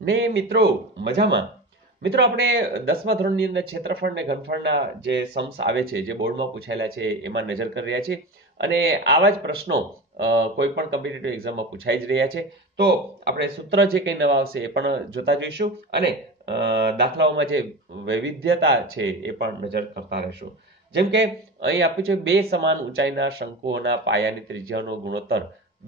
ને મિત્રો મજામાં. મિત્રો આપણે 10મા ધોરણની અંદર ક્ષેત્રફળ ને ઘનફળના જે સમ્સ આવે છે, જે બોર્ડમાં પૂછાયેલા છે એમાં નજર કરી રહ્યા છીએ. અને આવા જ પ્રશ્નો કોઈ પણ કોમ્પિટિટિવ એક્ઝામમાં પૂછાઈ જ રહ્યા છે. તો આપણે સૂત્ર જે કંઈ નવા આવશે એ પણ જોતા જઈશું અને દાખલાઓમાં જે વૈવિધ્યતા છે એ પણ નજર કરતા રહેશું. જેમ કે અહીં આપ્યું છે બે સમાન ઊંચાઈના શંકુઓના પાયાની ત્રિજ્યાનો ગુણોત્તર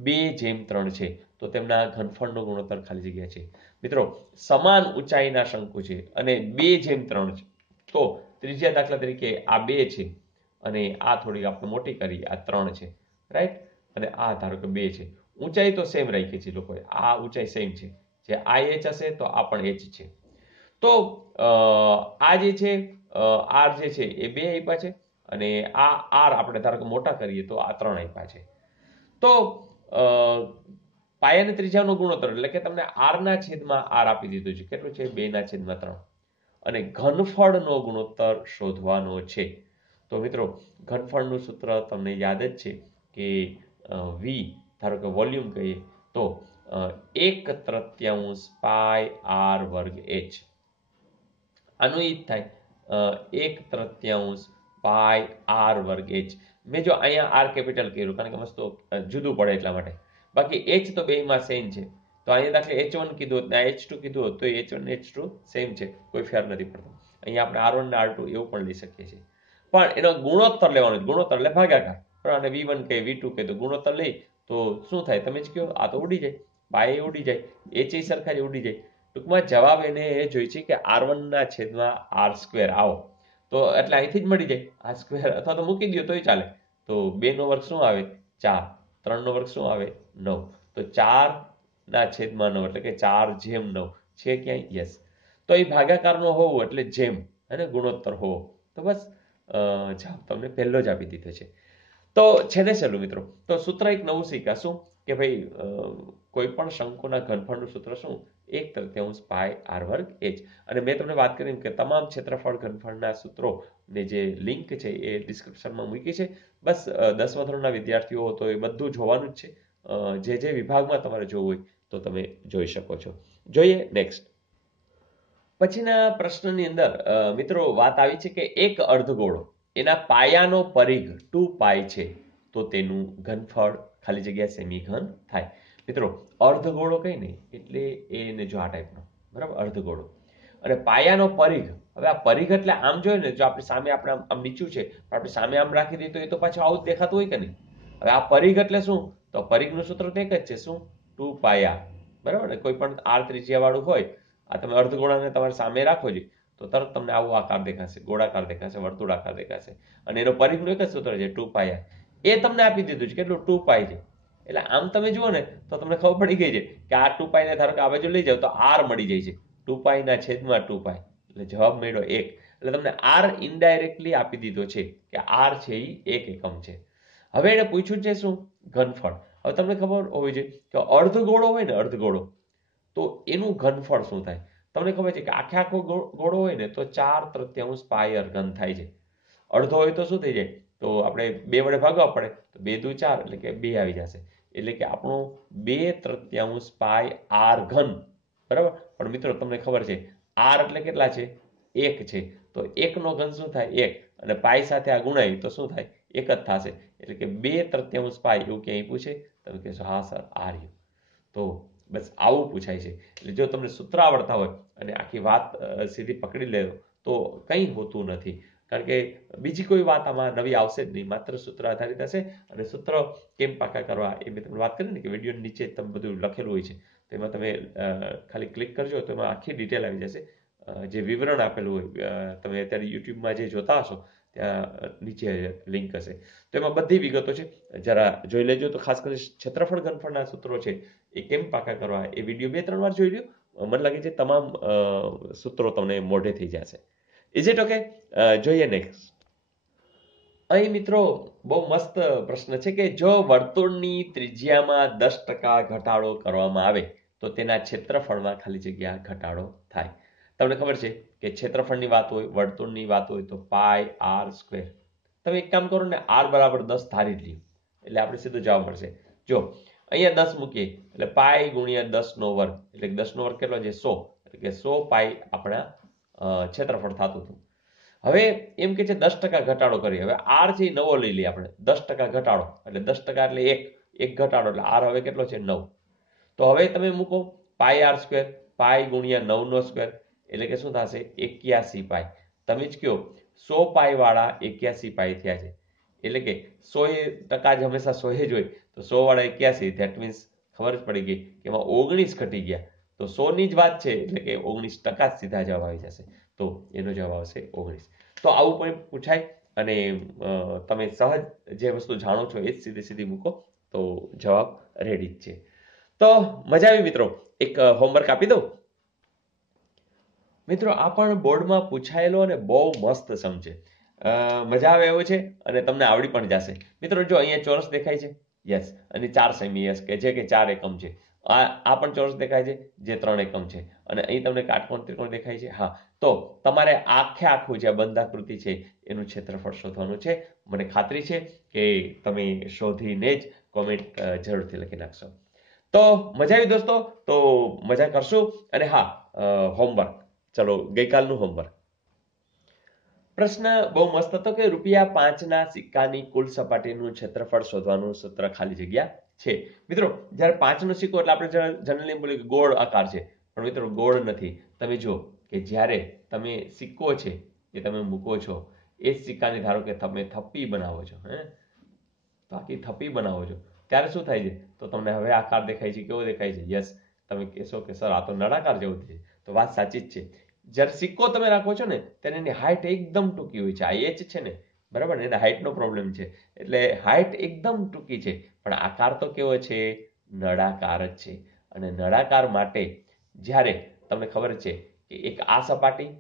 2:3 છે. તો તેમના ઘનફળનો ગુણોત્તર ખાલી જગ્યા છે. મિત્રો સમાન ઊંચાઈના શંકુ છે અને 2:3 છે. તો ત્રીજા દાખલા તરીકે આ 2 છે અને આ થોડી આપણે મોટી કરી, આ 3 છે, રાઈટ? અને આ ધારો કે 2 છે. ઊંચાઈ તો સેમ રાખી છે લોકોએ, આ ઊંચાઈ સેમ છે. જે આ h હશે તો આ પણ h છે. તો આ જે છે આર જે છે એ 2 આપ્યા છે અને આ આર આપણે ધારો કે મોટા કરીએ તો આ 3 આપ્યા છે. તો પાયાની ત્રિજ્યાનો ગુણોત્તર એટલે કે તમને આર ના છેદમાં આર આપી દીધું છે. કેટલું છે? 2/3. અને ઘનફળનો ગુણોત્તર શોધવાનો છે. તો મિત્રો ઘનફળનું સૂત્ર તમને યાદ જ છે કે વી ધારો કે વોલ્યુમ કહીએ તો 1/3 પાય આર વર્ગ એચ. આનું ઈ જ થાય 1/3 પાય આર વર્ગ એચ. મેં જો અહીંયા આર કેપિટલ કર્યું કારણ કે મસ્ત જુદું પડે એટલા માટે. બાકી એચ તો બેમાં સેમ છે. તો અહીંયા દાખલે H1 કીધું હોત ને H2 કીધું હોત તો H1 ને H2 સેમ છે, કોઈ ફેર નથી પડતો. અહીંયા આપણે R1 ને R2 એવું પણ લઈ શકીએ છીએ. પણ એનો ગુણોત્તર લેવાનો છે. ગુણોત્તર એટલે ભાગાકાર. પણ આને V1 કહે V2 કહે તો ગુણોત્તર લઈ તો શું થાય તમે જ કહો. આ તો ઉડી જાય, બાય ઉડી જાય, એચ સરખા જ ઉડી જાય. ટૂંકમાં જવાબ એને એ જોઈ છે કે R1 ના છેદમાં આર સ્ક્વેર આવો તો એટલે અહીંથી જ મળી જાય આર સ્ક્વેર, અથવા તો મૂકી દો તોય ચાલે. તો 2 નો વર્ગ શું આવે? 4. 3 નો વર્ગ શું આવે? 9. તો 4 ના છેદમાં 9 એટલે કે 4/9 છે ક્યાંય? યસ. તો એ ભાગાકારનો હોવો એટલે જેમ અને ગુણોત્તર હોવો. તો બસ જવાબ તમને પહેલો જ આપી દીધો છે. તો છે ને સહેલું મિત્રો. તો સૂત્ર એક નવું શીખ્યા શું કે ભાઈ કોઈ પણ શંકુના ઘનફળનું સૂત્ર શું? 1/3 પાય આર વર્ગ એચ. અને મેં તમને વાત કરી કે તમામ ક્ષેત્રફળ ઘનફળના સૂત્રો ને જે લિંક છે એ ડિસ્ક્રિપ્શનમાં મૂકી છે. બસ 10મા ધોરણના વિદ્યાર્થીઓ તો એ બધું જોવાનું જ છે. જે વિભાગમાં તમારે જોવું હોય તો તમે જોઈ શકો છો. જોઈએ નેક્સ્ટ. પછીના પ્રશ્નની અંદર મિત્રો વાત આવી છે કે એક અર્ધગોળો એના પાયાનો પરિઘ 2π છે તો તેનું ઘનફળ ખાલી જગ્યા સેમીઘન થાય. મિત્રો અર્ધગોળો કઈ નહીં એટલે એને જો આ ટાઈપનો, બરાબર, અર્ધગોળો અને પાયાનો પરિઘ. હવે આ પરિઘ એટલે આમ જોઈએ ને, જો આપણી સામે આપણે આમ નીચું છે આપણે સામે આમ રાખી દઈએ તો એ તો પાછું આવું જ દેખાતું હોય કે નહીં. હવે આ પરિઘ એટલે શું? તો પરિઘનું સૂત્ર તો એક જ છે. શું? 2πr. બરાબર ને? કોઈ પણ આર ત્રિજ્યા વાળું હોય, આ તમે અર્ધગોળાને તમારી સામે રાખો છો તો તરત તમને આવો આકાર દેખાશે, ગોળાકાર દેખાશે, વર્તુળાકાર દેખાશે. અને એનો પરિઘનું એક જ સૂત્ર છે 2πr. એ તમને આપી દીધું છે કેટલું? 2π છે. એટલે આમ તમે જુઓ ને તો તમને ખબર પડી ગઈ છે કે આ 2π ને ધારો કે આ બાજુ લઈ જાવ તો આર મળી જાય છે. 2π ના છેદમાં 2π એટલે જવાબ મળ્યો 1. એટલે તમને આર ઇનડાયરેક્ટલી આપી દીધો છે કે આર છે એ 1 એકમ છે. હવે એને પૂછ્યું છે શું? ઘનફળ. હવે તમને ખબર હોવી જોઈએ કે અર્ધગોળો હોય ને, અર્ધગોળો, તો એનું ઘનફળ શું થાય? તમને ખબર છે કે આખે આખો ગોળો હોય ને તો 4/3 પાય ઘન થાય છે. અડધો હોય તો શું થઈ જાય? તો આપણે 2 વડે ભાગવા પડે તો 2 દુ 4 એટલે કે 2 આવી જશે. એટલે કે આપણું 2/3 પાય આર ઘન. બરાબર. પણ મિત્રો તમને ખબર છે આર એટલે કેટલા છે? 1 છે. તો 1 નો ઘન શું થાય? 1. અને પાય સાથે આ ગુણાય તો શું થાય? 1 જ થશે. એટલે કે 2/3 પાય એવું ક્યાંય પૂછે તમે કહેશો હા સર આ રહ્યું. તો બસ આવું પૂછાય છે. એટલે જો તમને સૂત્ર આવડતા હોય અને આખી વાત સીધી પકડી લે તો કંઈ હોતું નથી. કારણ કે બીજી કોઈ વાત આમાં નવી આવશે જ નહીં, માત્ર સૂત્ર આધારિત હશે. અને સૂત્ર કેમ પાકા કરવા એ મેં તમને વાત કરી ને કે વિડીયોની નીચે તમે બધું લખેલું હોય છે. તો એમાં તમે ખાલી ક્લિક કરજો તો એમાં આખી ડિટેલ આવી જશે. જે વિવરણ આપેલું હોય તમે અત્યારે યુટ્યુબમાં જે જોતા હશો ત્યાં નીચે લિંક હશે. તો એમાં બધી વિગતો છે, જરા જોઈ લેજો. તો ખાસ કરીને ક્ષેત્રફળ ઘનફળના સૂત્રો છે એ કેમ પાકા કરવા એ વિડીયો 2-3 વાર જોઈ લ્યો. મને લાગે છે તમામ સૂત્રો તમને મોઢે થઈ જશે. Is it okay? જોઈએ નેક્સ્ટ. અહીં મિત્રો બહુ મસ્ત પ્રશ્ન છે કે જો વર્તુળની ત્રિજ્યામાં 10% ઘટાડો કરવામાં આવે તો તેના ક્ષેત્રફળમાં ખાલી જગ્યા ઘટાડો થાય. તમને ખબર છે કે ક્ષેત્રફળની વાત હોય, વર્તુળની વાત હોય તો પાય આર સ્ક્વેર. તમે એક કામ કરો ને, આર બરાબર 10 ધારી જ લ્યો એટલે આપણે સીધો જવાબ મળશે. જો અહીંયા 10 મૂકીએ એટલે પાઈ ગુણ્યા 10 નો વર્ગ એટલે 10 નો વર્ગ કેટલો છે 100 એટલે કે 100 પાઈ આપણા ક્ષેત્રફળ થતું હતું. હવે એમ કે છે 10% ઘટાડો કરીએ. હવે આર છે નવો લઈ લઈએ આપણે 10% ઘટાડો એટલે 10% એટલે એક ઘટાડો એટલે આર હવે કેટલો છે 9. તો હવે તમે મૂકો પાઈ આર સ્ક્વેર પાઈ ગુણ્યા 9 નો સ્ક્વેર એટલે કે શું થશે 81 પાઈ. તમે જ કયો 100 પાઈ વાળા 81 પાઈ થયા છે એટલે કે 100% જ હંમેશા 100 જ હોય તો 100 વાળા 81 ધેટ મીન્સ ખબર જ પડી ગઈ કે એમાં 19 ઘટી ગયા તો 100 ની જ વાત છે એટલે કે 19% જ સીધા જવાબ આવી જશે. તો એનો જવાબ આવશે 19. તો આવું પણ પૂછાય અને તમે સહજ જે વસ્તુ જાણો છો એ જ સીધી મૂકો તો જવાબ રેડી જ છે. તો મજા આવી મિત્રો. એક હોમવર્ક આપી દઉં મિત્રો. આ પણ બોર્ડમાં પૂછાયેલો અને બહુ મસ્ત સમજે મજા આવે એવું છે અને તમને આવડી પણ જશે મિત્રો. જો અહીંયા ચોરસ દેખાય છે યસ અને 4 સેમી યસ કે જે કે 4 એકમ છે. આ પણ ચોરસ દેખાય છે જે 3 એકમ છે અને અહીં તમને કાટકોણ ત્રિકોણ દેખાય છે. હા તો તમારે આખું જે બંધાકૃતિ છે એનું ક્ષેત્રફળ શોધવાનું છે. મને ખાતરી છે કે તમે શોધીને જ કોમેન્ટ જરૂરથી લખી નાખશો. તો મજા આવી દોસ્તો. તો મજા કરશું અને હા હોમવર્ક ચલો ગઈકાલનું હોમવર્ક. પ્રશ્ન બહુ મસ્ત હતો કે ₹5ના સિક્કાની કુલ સપાટીનું ક્ષેત્રફળ શોધવાનું સૂત્ર ખાલી જગ્યા છે. મિત્રો જ્યારે 5નો સિક્કો એટલે આપણે જનરલી બોલીએ કે ગોળ આકાર છે પણ મિત્રો ગોળ નથી. તમે જો કે જ્યારે તમે સિક્કો છે એ તમે મૂકો છો એ સિક્કાની ધારો કે તમે થપ્પી બનાવો છો તો આખી થપ્પી બનાવો છો ત્યારે શું થાય છે તો તમને હવે આકાર દેખાય છે. કેવો દેખાય છે? યસ તમે કહેશો કે સર આ તો નળાકાર જેવો છે. તો વાત સાચી જ છે. જ્યારે સિક્કો તમે રાખો છો ને ત્યારે એની હાઈટ એકદમ ટૂંકી હોય છે. આ એચ છે ને બરાબર ને એને હાઈટનો પ્રોબ્લેમ છે એટલે હાઈટ એકદમ ટૂંકી છે પણ આકાર તો કેવો છે નળાકાર જ છે. અને નળાકાર માટે જ્યારે તમને ખબર છે કે એક આ સપાટી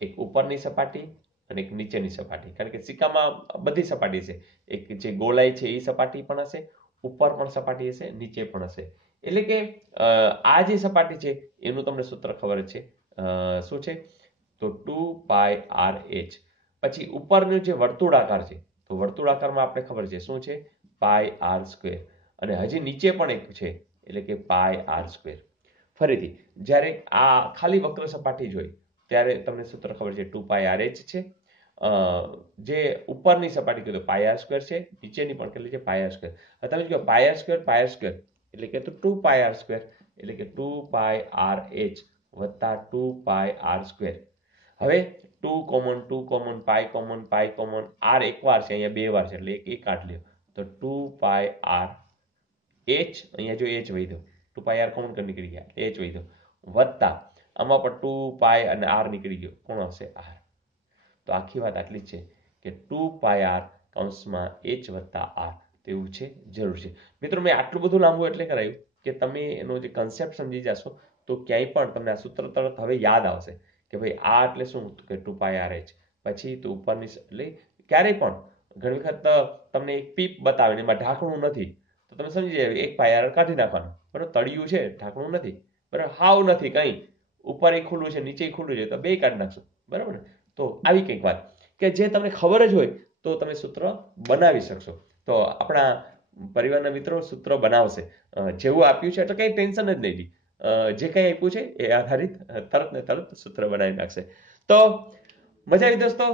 એક ઉપરની સપાટી અને એક નીચેની સપાટી કારણ કે સિક્કામાં બધી સપાટી છે. એક જે ગોળાઈ છે એ સપાટી પણ હશે ઉપર પણ સપાટી હશે નીચે પણ હશે એટલે કે આ જે સપાટી છે એનું તમને સૂત્ર ખબર છે શું છે તો 2πrh. પછી ઉપરનું જે વર્તુળાકાર છે તો વર્તુળાકારમાં આપણે ખબર છે શું છે પાઈ આર સ્ક્વેર અને હજી નીચે પણ એક છે એટલે કે પાઈ આર સ્ક્વેર. ફરીથી જ્યારે આ ખાલી વક્ર સપાટી જોઈ ત્યારે તમને સૂત્ર ખબર છે 2πrh છે. જે ઉપરની સપાટી કીધું પાઈ આર સ્ક્વેર છે નીચેની પણ કેટલી છે પાઈ આર સ્ક્વેર. હવે તમે કહો પાઈ આર સ્ક્વેર એટલે કે 2πr સ્ક્વેર એટલે કે 2πrh વત્તા 2πr સ્ક્વેર. હવે 2 કોમન પાઈ કોમન આર એક વાર છે અહીંયા બે વાર છે એટલે એક કાઢ લ્યો તો 2πr h અહીંયા જો h વધ્યો 2πr કોમન નીકળી ગયા h વધ્યો વત્તા આમાં પણ 2π અને r નીકળી ગયો કોણ આવશે r. તો આખી વાત આટલી જ છે કે 2πr કૌંસમાં h વત્તા r તેવું છે જરૂર છે. મિત્રો મેં આટલું બધું લાંબુ એટલે કરાયું કે તમે એનો જે કન્સેપ્ટ સમજી જશો તો ક્યાંય પણ તમને આ સૂત્ર તરત હવે યાદ આવશે કે ભાઈ આ એટલે શું કે 2πrh પછી તો ઉપરની એટલે ક્યારેય પણ ઘણી વખત તમને એક પીપ બતાવે એમાં ઢાંકણું નથી તો તમે સમજી જાય એક પાયર કાઢી નાખવાનું બરાબર. તળિયું છે ઢાંકણું નથી બરાબર હાવ નથી કંઈ ઉપર એક ખુલ્લું છે નીચે ખુલ્લું છે તો બે કાઢી નાખશો બરાબર ને. તો આવી કંઈક વાત કે જે તમને ખબર જ હોય તો તમે સૂત્ર બનાવી શકશો. તો આપણા પરિવારના મિત્રો સૂત્ર બનાવશે જેવું આપ્યું છે એટલે કંઈ ટેન્શન જ નહીં. જે કંઈ આપ્યું છે એ આધારિત તરત ને તરત સૂત્ર બનાવી નાખશે. તો મજા આવી દોસ્તો.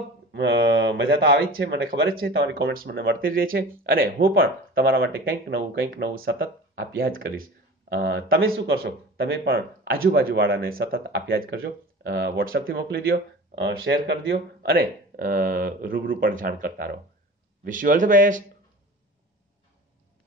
મજા તો આવી જ છે મને ખબર જ છે. તમારી કોમેન્ટ્સ મને મળતી જ રહે છે અને હું પણ તમારા માટે કંઈક નવું સતત આપ્યા જ કરીશ. તમે શું કરશો તમે પણ આજુબાજુવાળાને સતત આપ્યા જ કરજો. વોટ્સઅપથી મોકલી દો શેર કરી દો અને રૂબરૂ પણ જાણ કરતા રહો. Wish you all the best.